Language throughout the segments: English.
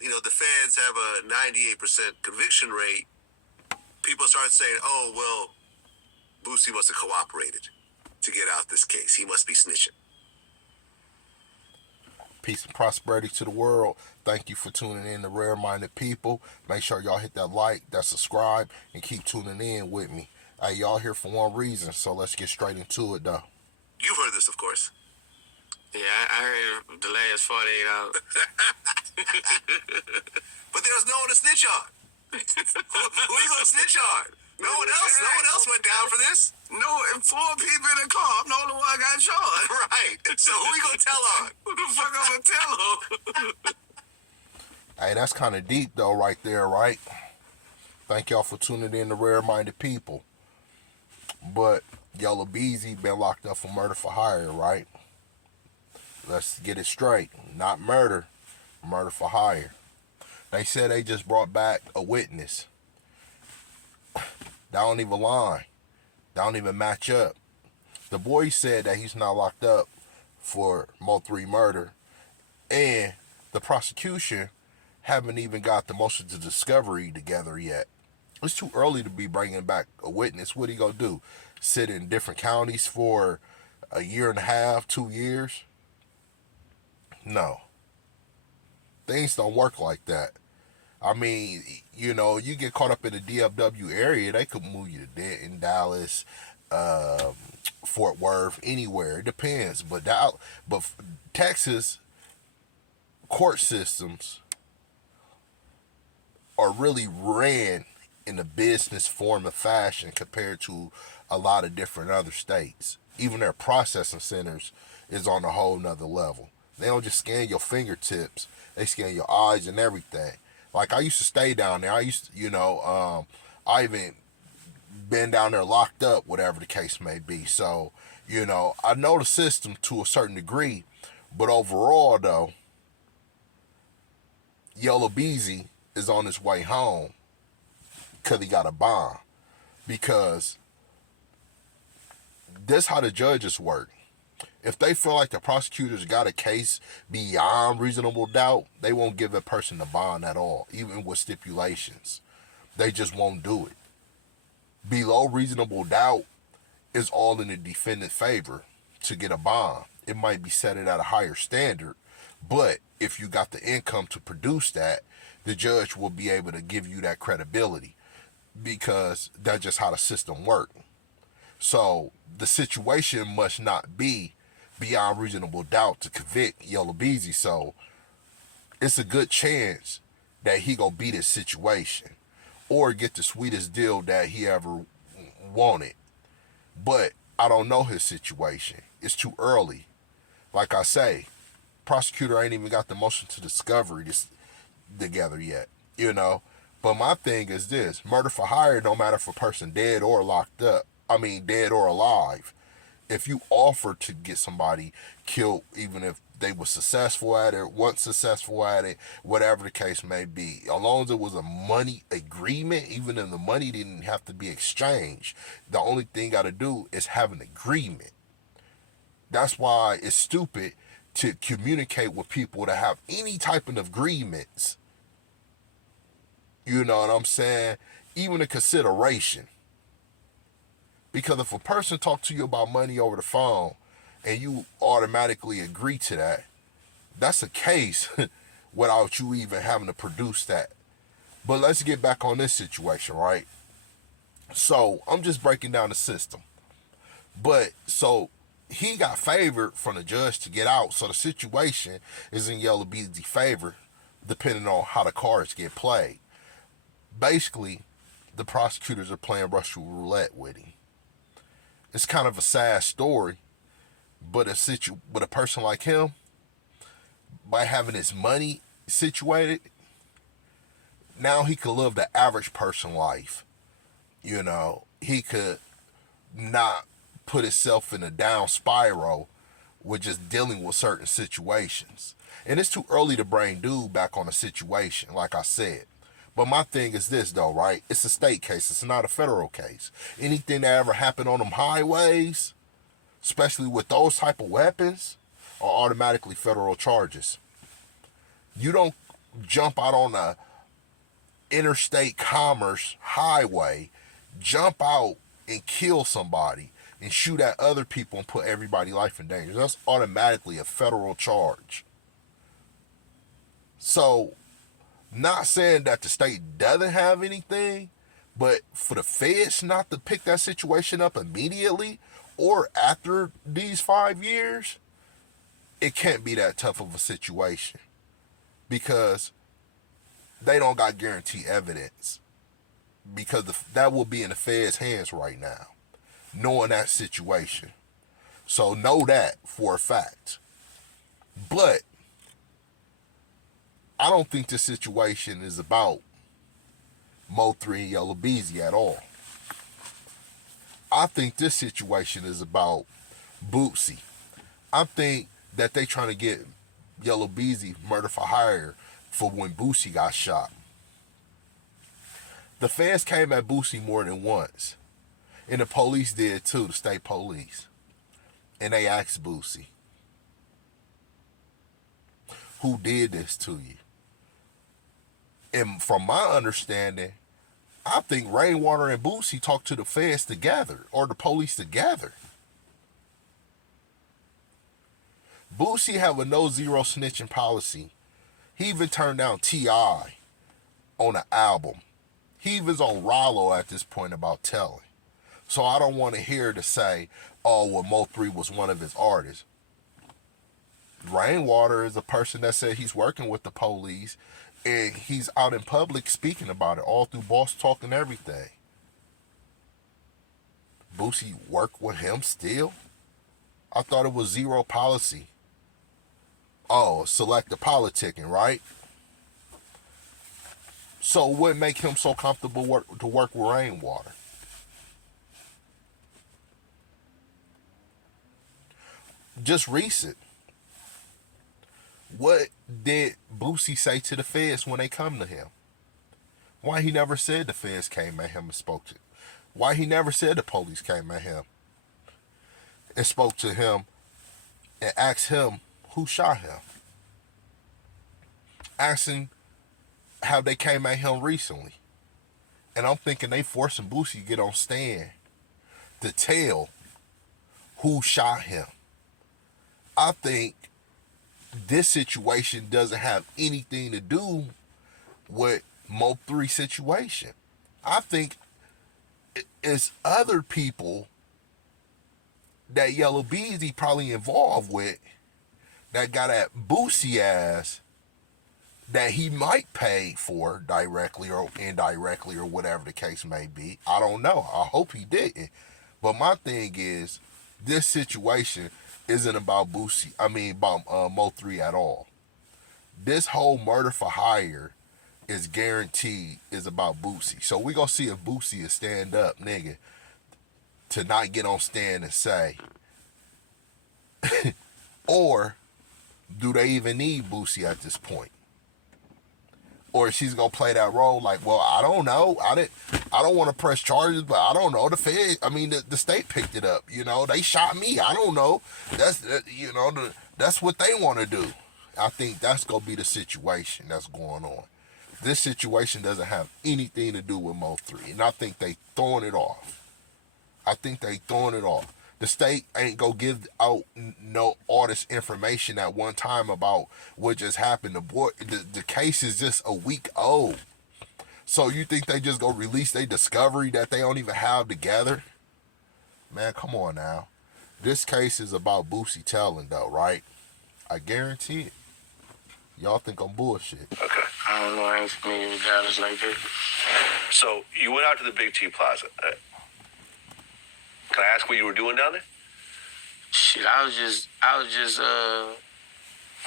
the feds have a 98% conviction rate, people start saying, oh, well, Boosie must have cooperated to get out this case. He must be snitching. Peace and prosperity to the world. Thank you for tuning in to Rare Minded People. Make sure y'all hit that like, that subscribe, and keep tuning in with me. Hey, y'all here for one reason, so let's get straight into it, though. You've heard this, of course. Yeah, I heard the last 48 hours. But there's no one to snitch on. Who are you going to snitch on? No one else went down for this. No, and 4 people in the car. I'm the only one got charged. Right. So who are you going to tell on? Who the fuck I'm going to tell on? Hey, that's kind of deep, though, right there, right? Thank y'all for tuning in to Rare Minded People. But Yella Beezy been locked up for murder for hire, right? Let's get it straight. Not murder. Murder for hire. They said they just brought back a witness. That don't even line. That don't even match up. The boy said that he's not locked up for Mo3 murder. And the prosecution haven't even got the motion to discovery together yet. It's too early to be bringing back a witness. What he gonna do? Sit in different counties for a year and a half, 2 years? No. Things don't work like that. I mean, you get caught up in the DFW area, they could move you to Denton, Dallas, Fort Worth, anywhere. It depends. But Texas court systems are really ran in a business form of fashion compared to a lot of different other states. Even their processing centers is on a whole nother level. They don't just scan your fingertips, they scan your eyes and everything. Like, I used to stay down there. I used to, I even been down there locked up, whatever the case may be. So, I know the system to a certain degree, but overall, though, Yella Beezy is on his way home because he got a bond. Because that's how the judges work. If they feel like the prosecutors got a case beyond reasonable doubt, they won't give a person a bond at all, even with stipulations. They just won't do it. Below reasonable doubt is all in the defendant's favor to get a bond. It might be set at a higher standard, but if you got the income to produce that, the judge will be able to give you that credibility, because that's just how the system works. So the situation must not be beyond reasonable doubt to convict Yella Beezy. So it's a good chance that he gonna beat his situation or get the sweetest deal that he ever wanted. But I don't know his situation. It's too early. Like I say, prosecutor ain't even got the motion to discovery this together yet, But my thing is this: murder for hire don't matter if a person dead or locked up. Dead or alive. If you offer to get somebody killed, even if they were successful at it, weren't successful at it, whatever the case may be, as long as it was a money agreement, even if the money didn't have to be exchanged, the only thing you got to do is have an agreement. That's why it's stupid to communicate with people that have any type of agreements. You know what I'm saying? Even a consideration. Because if a person talks to you about money over the phone and you automatically agree to that, that's a case without you even having to produce that. But let's get back on this situation, right? So I'm just breaking down the system. But so he got favored from the judge to get out. So the situation is in Yella Beezy's favor, depending on how the cards get played. Basically, the prosecutors are playing Russian roulette with him. It's kind of a sad story, but a person like him, by having his money situated, now he could live the average person life. He could not put himself in a down spiral with just dealing with certain situations. And it's too early to bring dude back on a situation, like I said. But my thing is this, though, right? It's a state case. It's not a federal case. Anything that ever happened on them highways, especially with those type of weapons, are automatically federal charges. You don't jump out on a interstate commerce highway, jump out and kill somebody and shoot at other people and put everybody's life in danger. That's automatically a federal charge. So, not saying that the state doesn't have anything, but for the feds not to pick that situation up immediately or after these 5 years, it can't be that tough of a situation because they don't got guaranteed evidence, because that will be in the feds' hands right now, knowing that situation. So know that for a fact. But I don't think this situation is about Mo3 and Yella Beezy at all. I think this situation is about Boosie. I think that they trying to get Yella Beezy murder for hire for when Boosie got shot. The fans came at Boosie more than once. And the police did too, the state police. And they asked Boosie, who did this to you? And from my understanding, I think Rainwater and Boosie talked to the feds together, or the police together. Boosie have a no-zero snitching policy. He even turned down T.I. on an album. He even's on Rollo at this point about telling. So I don't want to hear to say, oh, well, Mo3 was one of his artists. Rainwater is a person that said he's working with the police, and he's out in public speaking about it, all through Boss Talk and everything. Boosie work with him still? I thought it was zero policy. Oh, selective politicking, right? So what make him so comfortable to work with Rainwater? Just recent. What did Boosie say to the feds when they come to him? Why he never said the feds came at him and spoke to him? Why he never said the police came at him and spoke to him and asked him who shot him? Asking how they came at him recently. And I'm thinking they forcing Boosie to get on stand to tell who shot him. I think this situation doesn't have anything to do with Mo3 situation. I think it's other people that Yella Beezy probably involved with that got at Boosie ass that he might pay for directly or indirectly or whatever the case may be. I don't know. I hope he didn't. But my thing is, this situation isn't about Boosie. About Mo3 at all. This whole murder for hire is guaranteed is about Boosie. So we gonna see if Boosie is stand up, nigga, to not get on stand and say, or do they even need Boosie at this point? Or she's gonna play that role like, well, I don't know. I don't want to press charges, but I don't know. The state picked it up. They shot me. I don't know. That's what they want to do. I think that's gonna be the situation that's going on. This situation doesn't have anything to do with Mo3, and I think they throwing it off. The state ain't gonna give out all this information at one time about what just happened. The case is just a week old. So you think they just gonna release their discovery that they don't even have together? Man, come on now. This case is about Boosie telling though, right? I guarantee it. Y'all think I'm bullshit. Okay. I don't know. I ain't familiar with guys like that. So you went out to the Big T Plaza. Can I ask what you were doing down there? Shit, I was just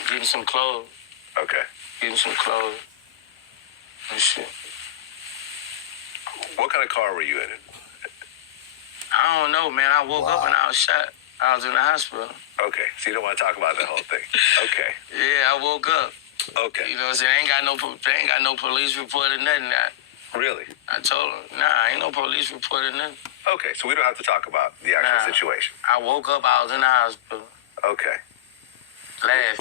getting some clothes. Okay. Getting some clothes and shit. What kind of car were you in? I don't know, man. I woke up and I was shot. I was in the hospital. Okay, so you don't want to talk about that whole thing. Okay. Yeah, I woke up. Okay. You know what I'm saying? They ain't got no police report or nothing. Really? I told them, nah, ain't no police report or nothing. Okay, so we don't have to talk about the actual situation. I woke up, I was in the hospital. Okay. Laughing.